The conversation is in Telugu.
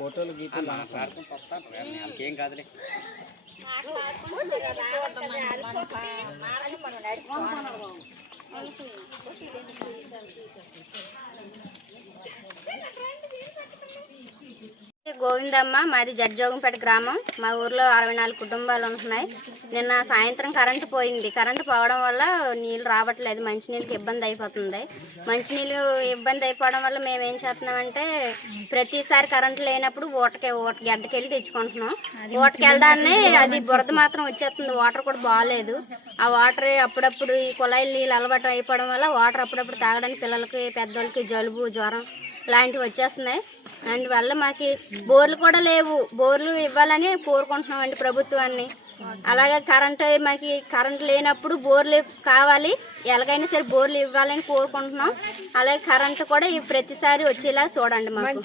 ఫోటోలు ఏం కాదులే. గోవిందమ్మ, మాది జడ్జోగంపేట గ్రామం. మా ఊర్లో 64 కుటుంబాలు ఉంటున్నాయి. నిన్న సాయంత్రం కరెంటు పోయింది. కరెంటు పోవడం వల్ల నీళ్ళు రావట్లేదు, మంచినీళ్ళకి ఇబ్బంది అయిపోతుంది. మంచినీళ్ళు ఇబ్బంది అయిపోవడం వల్ల మేము ఏం చేస్తున్నామంటే ప్రతిసారి కరెంటు లేనప్పుడు గడ్డకెళ్ళి తెచ్చుకుంటున్నాం. ఊటకెళ్ళడాన్ని అది బురద మాత్రం వచ్చేస్తుంది, వాటర్ కూడా బాగాలేదు. ఆ వాటర్ అప్పుడప్పుడు ఈ కుళాయిల నీళ్ళు అలవాటు అయిపోవడం వల్ల వాటర్ అప్పుడప్పుడు తాగడానికి పిల్లలకి పెద్దోళ్ళకి జలుబు జ్వరం లాంటివి వచ్చేస్తున్నాయి. అందువల్ల మాకు బోర్లు కూడా లేవు. బోర్లు ఇవ్వాలని కోరుకుంటున్నామండి ప్రభుత్వాన్ని. అలాగే మాకు కరెంటు లేనప్పుడు బోర్లు కావాలి, ఎలాగైనా సరే బోర్లు ఇవ్వాలని కోరుకుంటున్నాం. అలాగే కరెంటు కూడా ప్రతిసారి వచ్చేలా చూడండి మాకు.